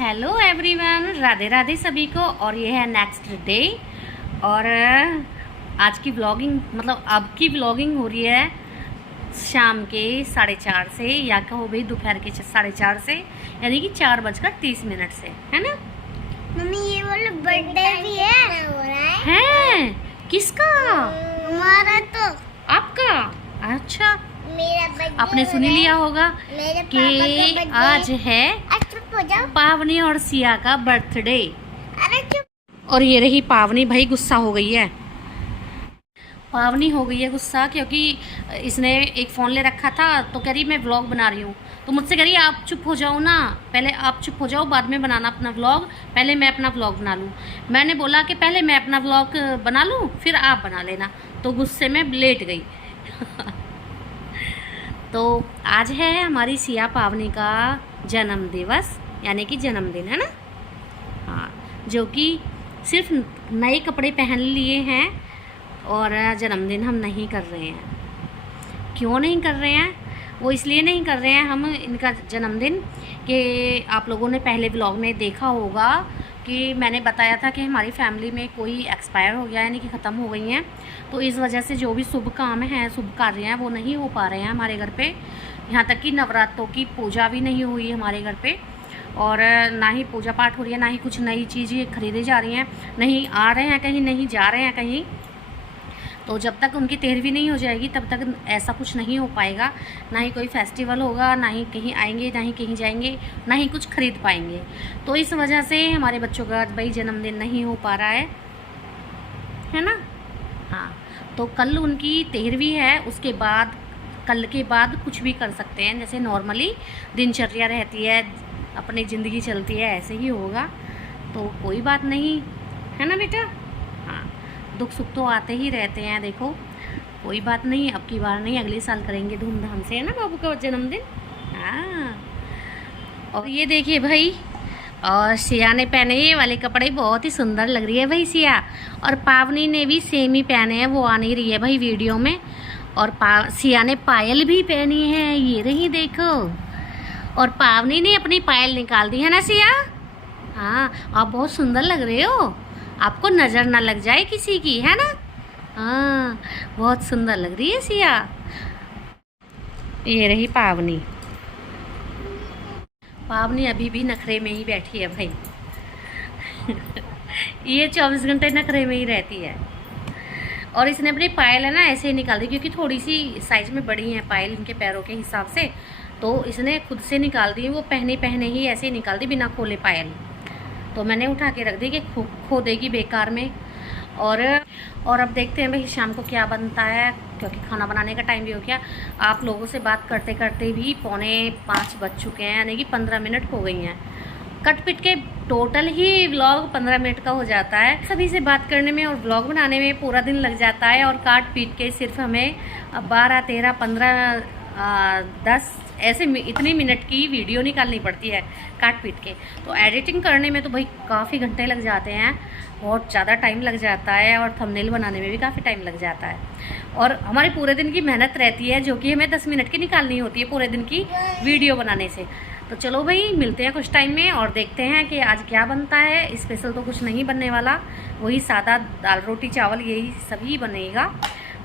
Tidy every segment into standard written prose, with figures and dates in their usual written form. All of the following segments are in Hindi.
हेलो एवरीवन, राधे राधे सभी को। और ये है नेक्स्ट डे और आज की व्लॉगिंग मतलब अब की व्लॉगिंग हो रही है शाम के 4:30 से, या कहो भाई दोपहर के 4:30 से, यानी कि 4:30 से, है ना मम्मी? ये वाला बर्थडे भी है हो रहा है किसका? हमारा तो। आपका? अच्छा, मेरा बर्थडे आपने सुन लिया होगा मेरे कि पापा का बर्थडे। आज है चुप हो जाओ। पावनी और सिया का बर्थडे। अरे चुप। और ये रही पावनी, भाई गुस्सा हो गई है। पावनी हो गई है गुस्सा क्योंकि इसने एक फ़ोन ले रखा था, तो कह रही मैं व्लॉग बना रही हूँ। तो मुझसे कह रही आप चुप हो जाओ ना, पहले आप चुप हो जाओ, बाद में बनाना अपना व्लॉग, पहले मैं अपना व्लॉग बना लूँ। मैंने बोला कि पहले मैं अपना व्लॉग बना लूँ फिर आप बना लेना, तो गुस्से में लेट गई। तो आज है हमारी सिया पावनी का जन्म दिवस, यानी कि जन्मदिन, है ना। हाँ, जो कि सिर्फ नए कपड़े पहन लिए हैं और जन्मदिन हम नहीं कर रहे हैं। क्यों नहीं कर रहे हैं? वो इसलिए नहीं कर रहे हैं हम इनका जन्मदिन कि आप लोगों ने पहले व्लॉग में देखा होगा कि मैंने बताया था कि हमारी फैमिली में कोई एक्सपायर हो गया, यानी कि ख़त्म हो गई हैं। तो इस वजह से जो भी शुभ काम हैं, शुभ कार्य हैं, वो नहीं हो पा रहे हैं हमारे घर पे। यहाँ तक कि नवरात्रों की पूजा भी नहीं हुई हमारे घर पे, और ना ही पूजा पाठ हो रही है, ना ही कुछ नई चीज़ें खरीदी जा रही हैं, नहीं आ रहे हैं कहीं, नहीं जा रहे हैं कहीं। तो जब तक उनकी 13वीं नहीं हो जाएगी तब तक ऐसा कुछ नहीं हो पाएगा। ना ही कोई फेस्टिवल होगा, ना ही कहीं आएंगे, ना ही कहीं जाएंगे, ना ही कुछ खरीद पाएंगे। तो इस वजह से हमारे बच्चों का भाई जन्मदिन नहीं हो पा रहा है ना। हाँ, तो कल उनकी 13वीं है, उसके बाद कल के बाद कुछ भी कर सकते हैं, जैसे नॉर्मली दिनचर्या रहती है, अपनी ज़िंदगी चलती है, ऐसे ही होगा। तो कोई बात नहीं, है ना बेटा। हाँ, दुख सुख तो आते ही रहते हैं, देखो कोई बात नहीं, अब की बार नहीं, अगले साल करेंगे धूमधाम से, है ना बाबू का जन्मदिन। हाँ, और ये देखिए भाई, और सिया ने पहने ये वाले कपड़े, बहुत ही सुंदर लग रही है भाई सिया। और पावनी ने भी सेम ही पहने हैं, वो आ नहीं रही है भाई वीडियो में। और सिया ने पायल भी पहनी है, ये रही देखो। और पावनी ने अपनी पायल निकाल दी है ना सिया। हाँ, आप बहुत सुंदर लग रहे हो, आपको नज़र ना लग जाए किसी की, है ना। हाँ, बहुत सुंदर लग रही है सिया। ये रही पावनी। पावनी अभी भी नखरे में ही बैठी है भाई। ये 24 घंटे नखरे में ही रहती है। और इसने अपनी पायल है ना ऐसे ही निकाल दी, क्योंकि थोड़ी सी साइज में बड़ी है पायल इनके पैरों के हिसाब से, तो इसने खुद से निकाल दी। वो पहने पहने ही ऐसे ही निकाल दी बिना खोले पायल। तो मैंने उठा के रख दी कि खो देगी बेकार में। और अब देखते हैं भाई शाम को क्या बनता है, क्योंकि खाना बनाने का टाइम भी हो गया। आप लोगों से बात करते करते भी 4:45 बज चुके हैं, यानी कि 15 मिनट हो गई हैं। कट पिट के टोटल ही व्लॉग 15 मिनट का हो जाता है। सभी से बात करने में और व्लॉग बनाने में पूरा दिन लग जाता है, और काट पीट के सिर्फ हमें 12, 13, 15, 10 ऐसे इतनी मिनट की वीडियो निकालनी पड़ती है काट पीट के। तो एडिटिंग करने में तो भाई काफ़ी घंटे लग जाते हैं, बहुत ज़्यादा टाइम लग जाता है, और थंबनेल बनाने में भी काफ़ी टाइम लग जाता है। और हमारे पूरे दिन की मेहनत रहती है, जो कि हमें 10 मिनट की निकालनी होती है पूरे दिन की वीडियो बनाने से। तो चलो भाई, मिलते हैं कुछ टाइम में और देखते हैं कि आज क्या बनता है। स्पेशल तो कुछ नहीं बनने वाला, वही सादा दाल रोटी चावल यही सभी बनेगा,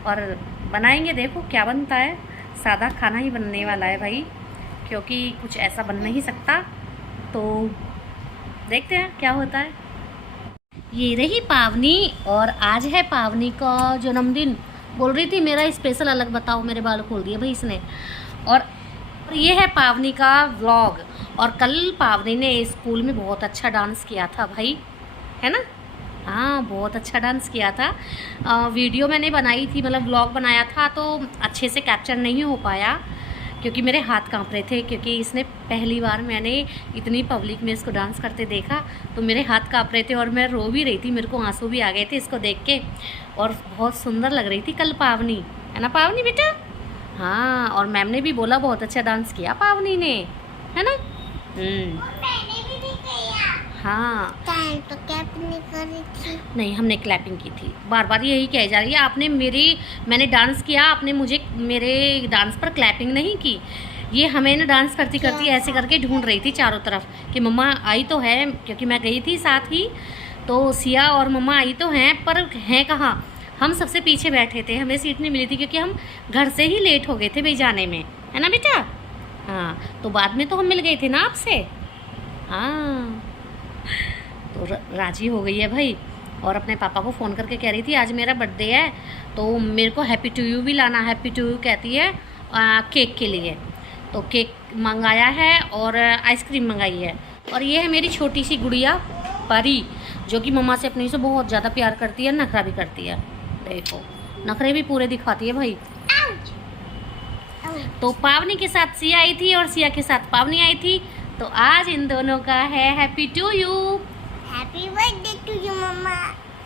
और बनाएंगे, देखो क्या बनता है। सादा खाना ही बनने वाला है भाई, क्योंकि कुछ ऐसा बन नहीं सकता। तो देखते हैं क्या होता है। ये रही पावनी, और आज है पावनी का जन्मदिन। बोल रही थी मेरा स्पेशल अलग बताओ, मेरे बाल खोल दिए भाई इसने। और ये है पावनी का व्लॉग। और कल पावनी ने स्कूल में बहुत अच्छा डांस किया था भाई, है ना। हाँ, बहुत अच्छा डांस किया था। वीडियो मैंने बनाई थी, मतलब व्लॉग बनाया था, तो अच्छे से कैप्चर नहीं हो पाया क्योंकि मेरे हाथ कांप रहे थे। क्योंकि इसने पहली बार मैंने इतनी पब्लिक में इसको डांस करते देखा, तो मेरे हाथ कांप रहे थे और मैं रो भी रही थी, मेरे को आंसू भी आ गए थे इसको देख के। और बहुत सुंदर लग रही थी कल पावनी, है ना पावनी बेटा। हाँ, और मैम ने भी बोला बहुत अच्छा डांस किया पावनी ने, है ना। हाँ, तो क्लैपिंग नहीं करी थी। नहीं, हमने क्लैपिंग की थी। बार बार यही कह जा रही है, मैंने डांस किया, आपने मुझे मेरे डांस पर क्लैपिंग नहीं की। ये हमें ना डांस करती करती ऐसे करके ढूंढ रही थी चारों तरफ कि मम्मा आई तो है, क्योंकि मैं गई थी साथ ही, तो सिया और मम्मा आई तो हैं, पर हैं कहाँ। हम सबसे पीछे बैठे थे, हमें सीट नहीं मिली थी क्योंकि हम घर से ही लेट हो गए थे भाई जाने में, है ना बेटा। हाँ, तो बाद में तो हम मिल गए थे ना आपसे। हाँ, तो राजी हो गई है भाई, और अपने पापा को फ़ोन करके कह रही थी आज मेरा बर्थडे है तो मेरे को हैप्पी टू यू भी लाना। हैप्पी टू यू कहती है केक के लिए, तो केक मंगाया है और आइसक्रीम मंगाई है। और ये है मेरी छोटी सी गुड़िया परी, जो कि मम्मा से अपनी से बहुत ज़्यादा प्यार करती है, नखरा भी करती है। देखो नखरे भी पूरे दिखाती है भाई। तो पावनी के साथ सिया आई थी और सिया के साथ पावनी आई थी, तो आज इन दोनों का है happy to you. Happy birthday to you मम्मा।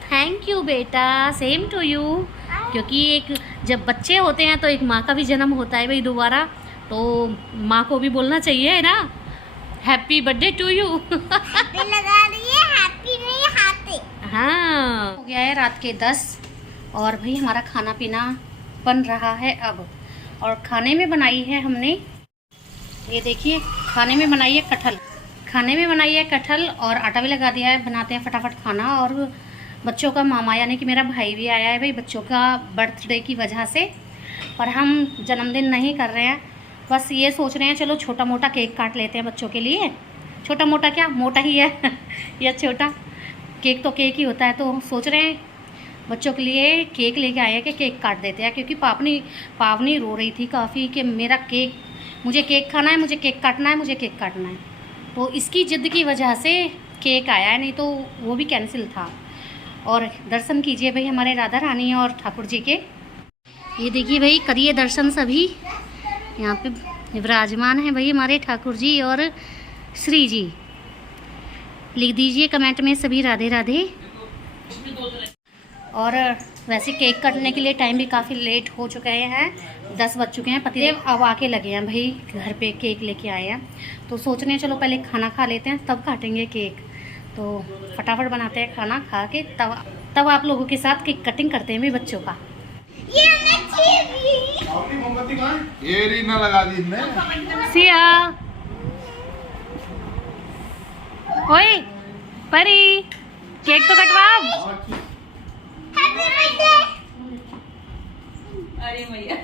थैंक यू बेटा, सेम टू यू। क्योंकि एक जब बच्चे होते हैं तो एक माँ का भी जन्म होता है भाई दोबारा, तो माँ को भी बोलना चाहिए है ना, हैप्पी बर्थडे टू यू। लगा रही है, हैप्पी नहीं हाथे। हाँ, हो गया है रात के 10 और भाई हमारा खाना पीना बन रहा है अब। और खाने में बनाई है हमने, ये देखिए, खाने में बनाई है कटहल। खाने में बनाई है कटहल और आटा भी लगा दिया है, बनाते हैं फटाफट खाना। और बच्चों का मामा यानी कि मेरा भाई भी आया है भाई बच्चों का बर्थडे की वजह से, पर हम जन्मदिन नहीं कर रहे हैं, बस ये सोच रहे हैं चलो छोटा मोटा केक काट लेते हैं बच्चों के लिए। छोटा मोटा क्या, मोटा ही है या छोटा, केक तो केक ही होता है। तो सोच रहे हैं बच्चों के लिए केक लेके आए हैं कि केक काट देते हैं, क्योंकि पावनी रो रही थी काफ़ी कि मेरा केक, मुझे केक खाना है, मुझे केक काटना है, मुझे केक काटना है। तो इसकी जिद की वजह से केक आया है, नहीं तो वो भी कैंसिल था। और दर्शन कीजिए भाई हमारे राधा रानी और ठाकुर जी के। ये देखिए भाई, करिए दर्शन सभी। यहाँ पे विराजमान है भाई हमारे ठाकुर जी और श्री जी। लिख दीजिए कमेंट में सभी राधे राधे। और वैसे केक कटने के लिए टाइम भी काफ़ी लेट हो चुके हैं, 10 बज चुके हैं। पतिदेव अब आके लगे हैं भाई, घर पे केक लेके आए हैं। तो सोच रहे हैं चलो पहले खाना खा लेते हैं तब काटेंगे केक। तो फटाफट बनाते हैं खाना, खा के तब आप लोगों के साथ केक कटिंग करते हैं भी बच्चों का। ये री ना लगा दी इसने। सिया, ओए परी, केक तो कटवाओ। अरे मैया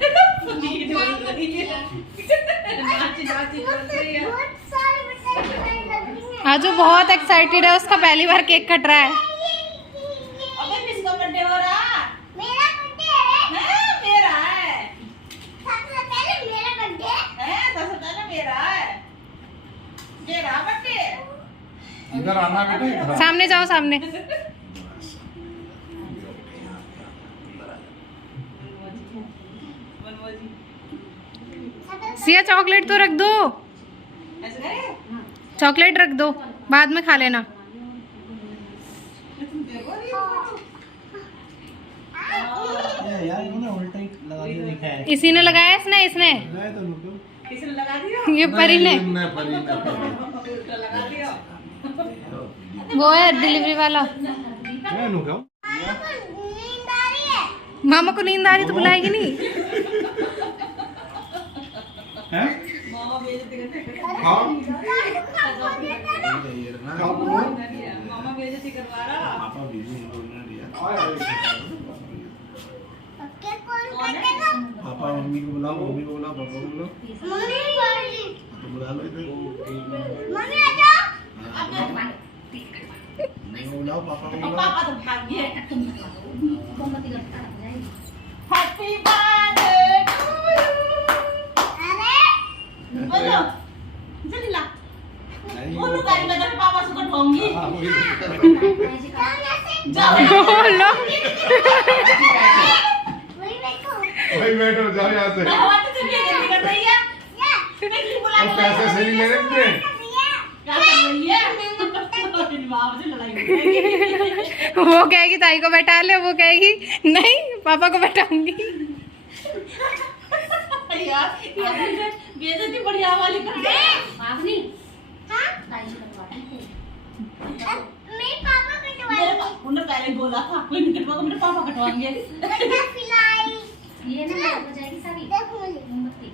आजू बहुत एक्साइटेड है, उसका पहली बार केक कट रहा है। अबे किसका बर्थडे हो रहा? मेरा बर्थडे है। है मेरा है। सबसे पहले मेरा बर्थडे है, सबसे पहले मेरा है। मेरा बर्थडे। इधर आना बेटा, इधर। सामने जाओ, सामने। सिया चॉकलेट तो रख दो, ऐसे करे? चॉकलेट रख दो, बाद में खा लेना। यार इन्होंने उल्टा ही लगा दिया, दिखा है। इसी ने लगाया, इसने किसने लगा दिया? ये परी ने, उल्टा लगा दिया। वो है डिलीवरी वाला। नींद आ रही है। मामा को नींद आ रही तो बुलाएगी नहीं। हैं? मामा बेइज्जती करते हैं। हाँ। मामा बेइज्जती करवा रहा। पापा बिजी हैं, उन्होंने दिया। केक कौन काटेगा? पापा मम्मी को बुलाओ, मम्मी को बुलाओ, पापा को बुलाओ। मम्मी तो बुला लो इधर। मम्मी आ जाओ। मम्मी को बुलाओ, पापा को बुलाओ। पापा तो भाग गए। Happy birthday to you. अरे बोलो जल्दी ला। नहीं, बोलो गाड़ी में जाके पापा से कटवाऊंगी। हाँ, वही। जाओ बोलो, वही बैठो। वही बैठो, जाओ यहाँ से। मैं हवा तो चुकी है, कर रही है। कितनी बुला और पैसे सही ले रहे थे। क्या कर रही है? मेरी माँ से लड़ाई हो गई। वो कहेगी ताई को बैठा ले, वो कहेगी नहीं पापा को बैठाऊंगी। यार ये बेइज्जती बढ़िया वाली कर दे। पावनी, हाँ? ताई से कटवा देंगे। मेरे पापा मेरे कटवाएंगे। उन्होंने पहले बोला था कोई नहीं कटवाएगा, मेरे पापा कटवाएंगे। बता फिलाई। ये ना हो जाएगी सारी देखो मुझे। मोमबत्ती।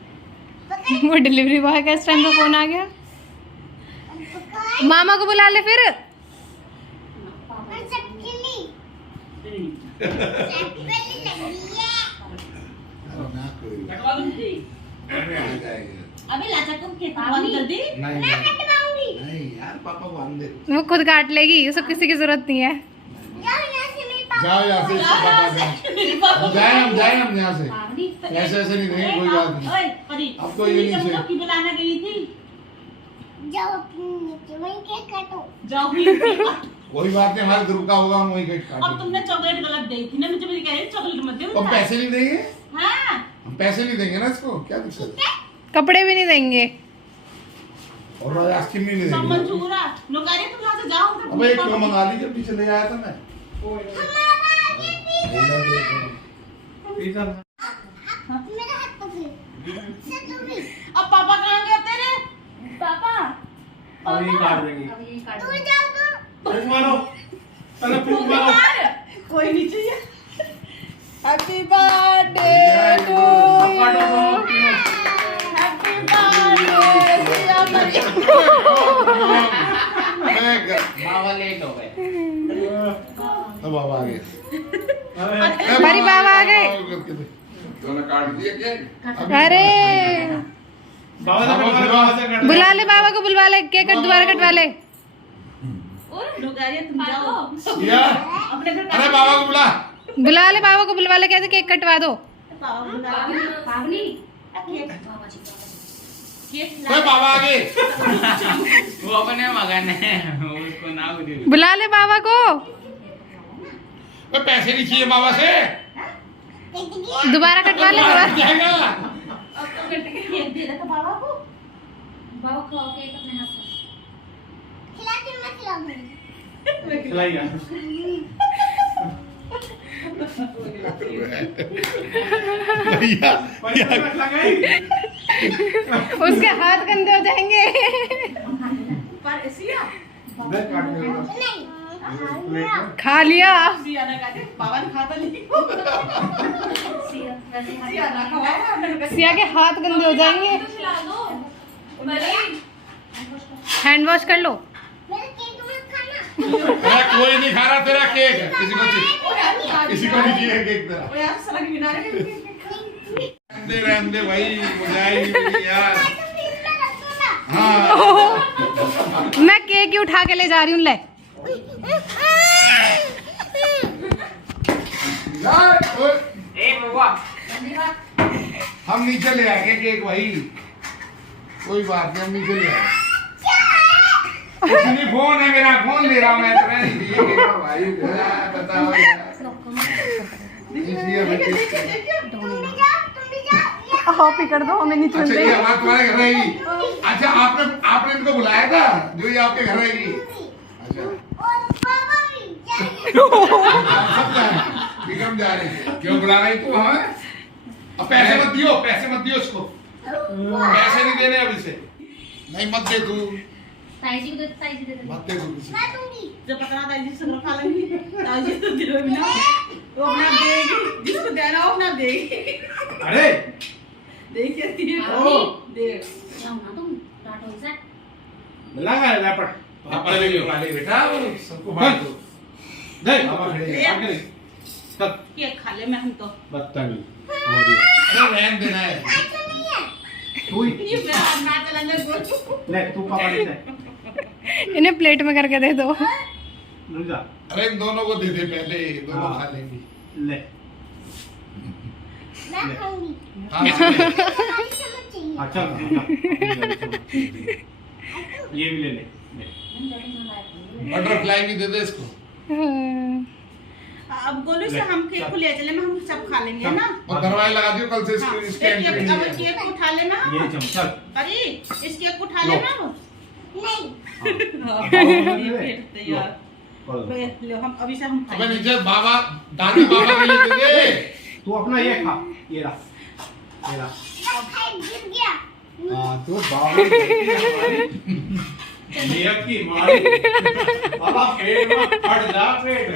बता वो डिलीवरी बॉय का इस टाइम पे फोन आ गया। मामा को बुला ले फिर। कटवा दूंगी। अरे आ जाएगा। अबे लाचा को के बंद कर दी। नहीं यार पापा को आने दे। वो खुद काट लेगी, उसको किसी की जरूरत नहीं है। जाओ यहाँ से इसको बता दें। जाए हम यहाँ से। ऐसे ऐसे नहीं देंगे, कोई बात नहीं। ओए परी अब तो ये नहीं चाहिए। की बुलाने गई थी। जाओ नीचे वहीं केक काटो। जाओ भी। कोई बात नहीं, हमारे ग्रुप का होगा, हम वही केक अब काटेंगे। तुमने चॉकलेट गलत दी थी ना, मुझे भी कह रही चॉकलेट मत दो। हम पैसे नहीं देंगे, हां हम पैसे नहीं देंगे ना इसको, क्या दिक्कत है? कपड़े भी नहीं देंगे। और मैं आइसक्रीम नहीं सब देंगे। मंजूरा नौकरी तुम यहां से जाओ। अब एक किलो मंगा लीजिए, पीछे ले आया था मैं। पिज्जा मेरा हाथ पकड़। से तू भी। अब पापा कहां गए तेरे? पापा अब ये काट देंगे। तू जाओ तू। फूक मारो, पहले फूक मारो। कोई नहीं चाहिए। हैप्पी बर्थडे टू अब काटो दोनों। हैप्पी बर्थडे सिया मरिया। बाबा लेट हो गए। अब बाबा आ गए। हमारी बाबा आ गए। दोनों काट दिए केक। अरे बाबा से कटवा ले, बाबा से कटवा ले। बुला ले बाबा को, बुलवा ले, केक दोबारा कटवा ले। और नौकरी तुम जाओ या अपने घर अरे बाबा को बुला। बुला ले बाबा को, बुलवा ले, कहते केक कटवा दो। पावनी ओए बाबा आ गए। वो अपने मगन है, उसको ना बुझे। बुला ले बाबा को। ओए पैसे नहीं चाहिए बाबा से। दोबारा कटवा ले, दोबारा। जाएगा। अब तो कट के केक दे रहा था बाबा को। बाबा खाओ केक अपने हाथ से। खिला के मत खिलाओ। खिलाइए। भैया उसके हाथ गंदे हो जाएंगे। पर सिया नहीं। खा लिया। सिया ने कहा बाबा ने खाता नहीं। सिया ना खवाया। सिया के हाथ गंदे हो जाएंगे। खिला दो। बड़ी हैंड वॉश कर लो। मेरा केक मत खाना। अरे कोई नहीं खा रहा तेरा केक, किसी को नहीं चाहिए केक तेरा। वो यार सड़क किनारे दे रहने भाई, बुझाई नहीं यार। रखूंगा। हाँ मैं केक ही उठा के ले जा रही हूँ। ले हम नीचे ले आएंगे केक भाई, कोई बात नहीं, हम नीचे ले आएंगे। नहीं फोन है मेरा, फोन ले रहा हूँ मैं, तुम्हें नहीं दिए केक भाई। बताओ यार, इसलिए मैं केक- तुम भी जाओ। हाँ पकड़ दो, हमें नहीं अच्छा चलते। ये हमारे तुम्हारे घर रहेगी। अच्छा आपने इनको बुलाया था जो ये आपके घर रहेगी? अच्छा और पापा भी जाइए। आप सब जा रहे हैं, विक्रम जा रहे हैं। क्यों बुला रही तू हमें? अब पैसे मत दियो, पैसे मत दियो इसको, पैसे नहीं देने अब इसे। नहीं मत दे तू, ताई जी को दे, ताई जी दे दे। मत दे तू किसी मैं दूंगी। जब पकड़ा ताजी से खा लेंगी। ताजी तो दिलो भी ना। वो अपना देगी, जिसको देना हो अपना देगी। अरे देखिए तीन ओ। देख जाओ ना तुम, डांटो इसे। लगा रैपट। पापा ले लो वाले बेटा, सबको बांट दो। दे पापा खड़े हैं। आगे तब केक खा ले मैं हम तो। बदतमीज। अरे रहन देना है। अच्छा नहीं है। तू ही ये मेरा हाथ ना चलाने बोल। ले, तू पापा ले। इन्हें प्लेट में करके दे दो। रुक जा। अरे इन दोनों को दे दे पहले, दोनों हाँ। खा लेंगी। ले मैं खाऊंगी। हाँ, हमारी समझ चाहिए। अच्छा ये भी ले ले। बटरफ्लाई भी दे दे इसको। अब गोलू से हम केक को ले चले, हम सब खा लेंगे ना। और दरवाजा लगा दियो, कल से हाँ, इसको एक स्टैंड केक अब पे। केक उठा लेना। ये चमचल। अरे इस केक को उठा लो। लेना वो। नहीं। हाँ, ले। तैयार। ले हम अभी से हम अबे खाएंगे। नीचे बाबा, दादी बाबा के लिए दे दे। तू अपना ये खा, ये रहा, ये रहा। खाई गिर गया। हाँ तो बाबा नियत की मारी। बाबा पेट में फट जा पेट।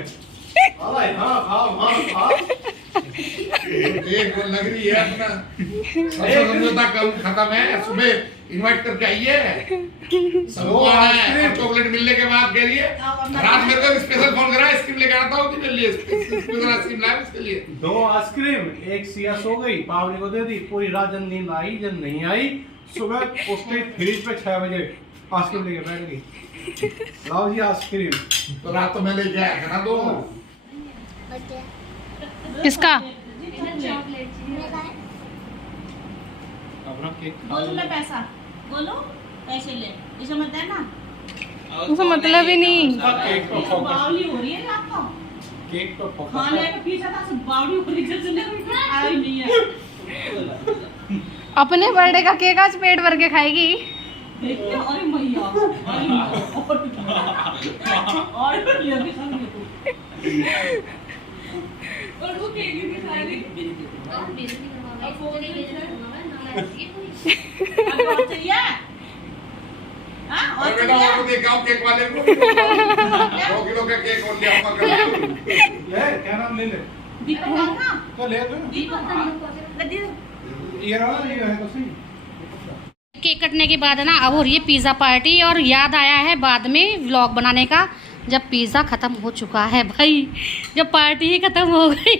बाबा हाँ खा हाँ खा। एक वो लग रही है अपना सबसे समझौता कल खत्म है। सुबह इनवाइट करके आइए, सबको आना है। और चॉकलेट मिलने के बाद कह रही है रात मेरे को स्पेशल फोन करा, आइसक्रीम लेकर आता हूँ तेरे लिए, स्पेशल आइसक्रीम लाया उसके लिए। 2 आइसक्रीम, एक सिया सो गई, पावनी को दे दी, पूरी रात जब नींद आई जब नहीं आई, सुबह उसके फ्रिज पे 6 बजे आइसक्रीम लेके बैठ गई। लाओ जी आइसक्रीम। तो रात तो मैं लेके आया था ना 2। किसका? अपना केक बोलो ले पैसा, बोलो पैसे ले, इसे मत देना। उसे मतलब ही नहीं। केक पे फोकस, बावली हो रही है आपको, केक पे फोकस खाने के पीछे था सब बावली हो रही है, जैसे आई नहीं है। अपने बर्थडे का केक आज पेट भर के खाएगी। देखिए, अरे मैया, अरे मैया, और ये भी सब देखो। और वो केक भी खाएगी। अब और चाहिए? हाँ, और और बेटा चाहिए? वो देखा हूँ केक वाले को 2 किलो का केक और ले आऊंगा कल। ले, क्या नाम ले ले, दीपक खाना? तो ले ले। दीपक, दीपक। ये रहा, ये है तो सही। केक कटने के बाद है ना, अब हो रही है पिज़्ज़ा पार्टी। और याद आया है बाद में व्लॉग बनाने का, जब पिज़्ज़ा ख़त्म हो चुका है भाई, जब पार्टी ही ख़त्म हो गई।